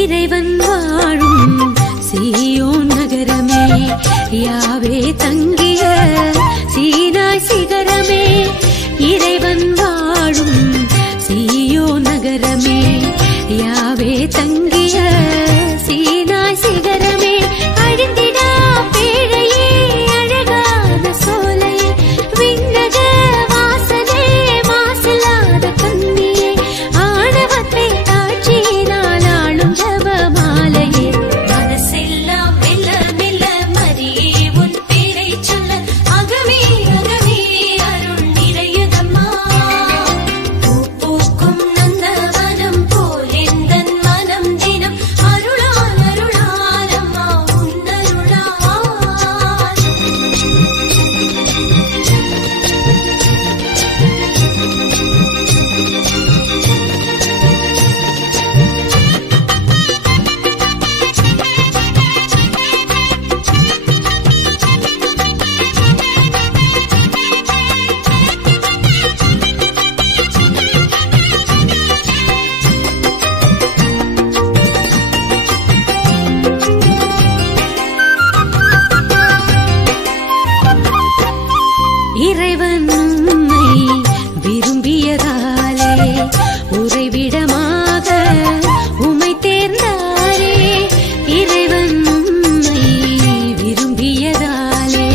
இறைவன் வாழும் சீயோன் நகரமே, யாவே தங்கிய சீனாய் சிகரமே. இறைவன் வாழும் சீயோன் நகரமே, யாவே தங்கிய சீனாய் சிகரமே. அழிந்திடா பேழையே, அழகான சோலையே, விண்ணக வாசலே, மாசில்லாத கண்ணியே, ஆணவத்தை தாட்சியினால் ஆளும் ஜபமாலையே. மனசெல்லாம் மெல்ல மெல்ல மரியே உன் பேரை சொல்ல, அகமே அகமே அருள் நிறையுதம்மா. பூ பூக்கும் நந்தவனம் போல் எந்தன் மனம் தினம் அருளால் அருளால் அம்மா உன்னருளால். இறைவன் உம்மை விரும்பியதாலே உறைவிடமாக உம்மை தேர்ந்தாரே. இறைவன் உம்மை விரும்பியதாலே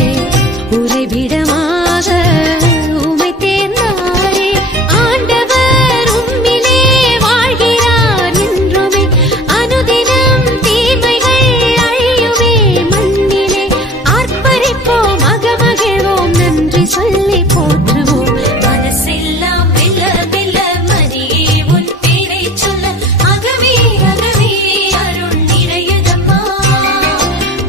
உறைவிடமாக உம்மை தேர்ந்தாரே. ஆண்டவர் உம்மிலே வாழ்கிறார் என்றுமே, அனுதினம் தீமைகள் அழியுமே மண்ணிலே. ஆர்ப்பரிப்போம் அகமகிழ்வோம், நன்றி சொல்லி போற்றுவோம். மனசெல்லாம் மெல்ல மெல்ல மரியே உன் பேரை சொல்ல, அகமே அகமே அருள் நிறையுதம்மா.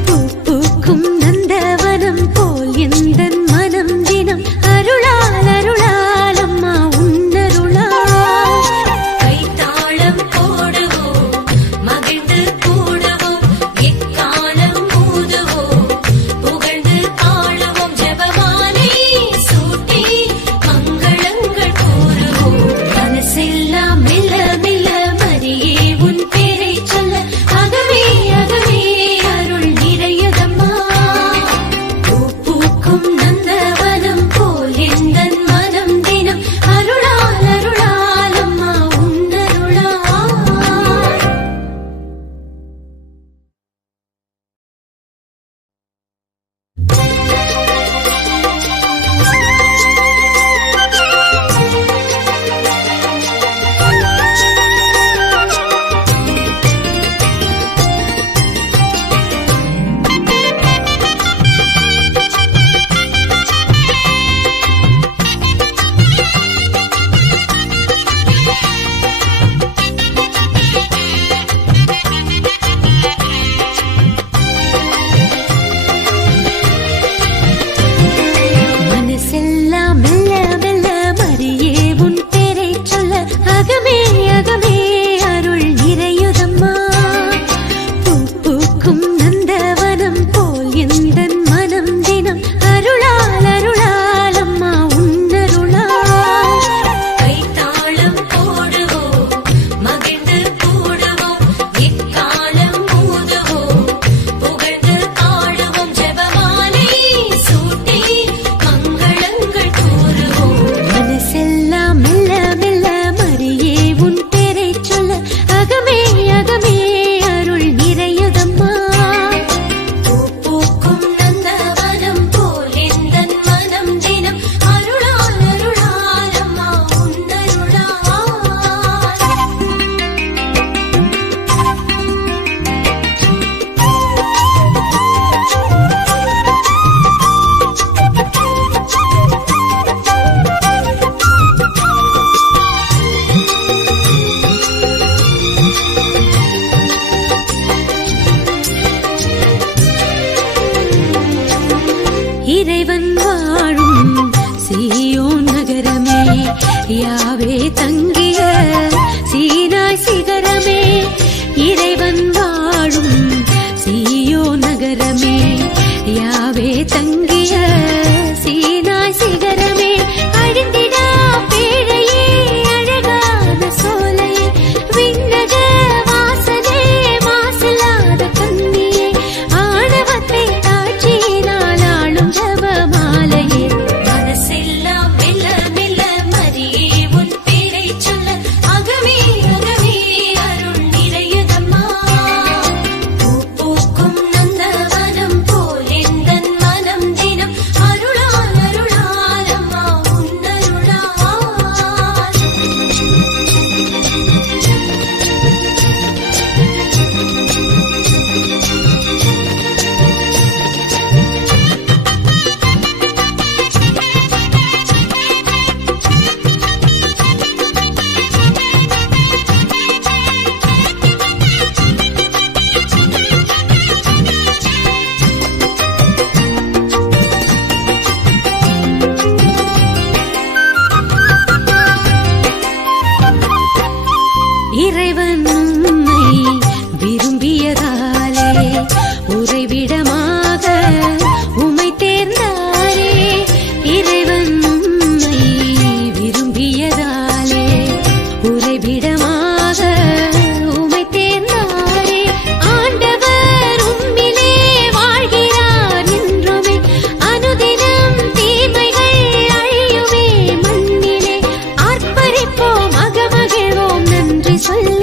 பூ பூக்கும் நந்தவனம் போல் எந்தன் மனம் தினம் அருளால் அருளால் அம்மா உன்னருளால். கைத்தாளம் போடுவோம், மகிழ்ந்து கூடுவோம், எக்காலம் ஊதுவோம், புகழ்ந்து ஆளுவோம், ஜெபமாலை சூட்டி மங்களங்கள் கூறுவோம். மனசெல்லாம் மெல்ல மெல்ல மரியே உன் பேரை சொல்ல, அகமே அகமே அருள் நிறையுதம்மா. பூ பூக்கும் நந்தவனம் போல் எந்தன் மனம் தினம் அருளால் அருளால் அம்மா உன்னருளால். மனசெல்லாம் மெல்ல மெல்ல மரியே உன் பேரை சொல்ல, அகமே அகமே அருள் நிறையுதம்மா. பூ பூக்கும் நந்தவனம் போல் எந்தன் மனம் தினம் அருளால் அருளால் அம்மா உன்னருளால். கைத்தாளம் போடுவோம், மகிழ்ந்து கூடுவோம், எக்காலம் ஊதுவோம், புகழ்ந்து ஆடுவோம், ஜெபமாலை சூட்டி மங்களங்கள் கூறுவோம். மனசெல்லாம் மெல்ல மெல்ல மரியே உன் பேரை சொல்ல, அகமே அகமே அருள் நிறையுதம்மா. பூ பூக்கும் நந்தவனம் போல் எந்தன் மனம் தினம் அருளால் அருளால் அம்மா உன்னருளால். இறைவன் வாழும் சீயோன் நகரமே, யாவே தங்கிய சீனாய் சிகரமே. இறைவன் வாழும் சீயோன் நகரமே, யாவே தங்கிய சீனாய் சிகரமே. அழிந்திடா பேழையே, அழகான சோலையே, விண்ணக வாசலே, இறைவன் உம்மை விரும்பியதாலே உறைவிடமாக உம்மை தேர்ந்தாரே. இறைவன் உம்மை விரும்பியதாலே உறைவிடமாக உம்மை தேர்ந்தாரே. ஆண்டவர் உம்மிலே வாழ்கிறார் என்றுமே, அனுதினம் தீமைகள் அழியுமே மண்ணிலே. ஆர்ப்பரிப்போம், அகமகிழ்வோம், நன்றி சொல்ல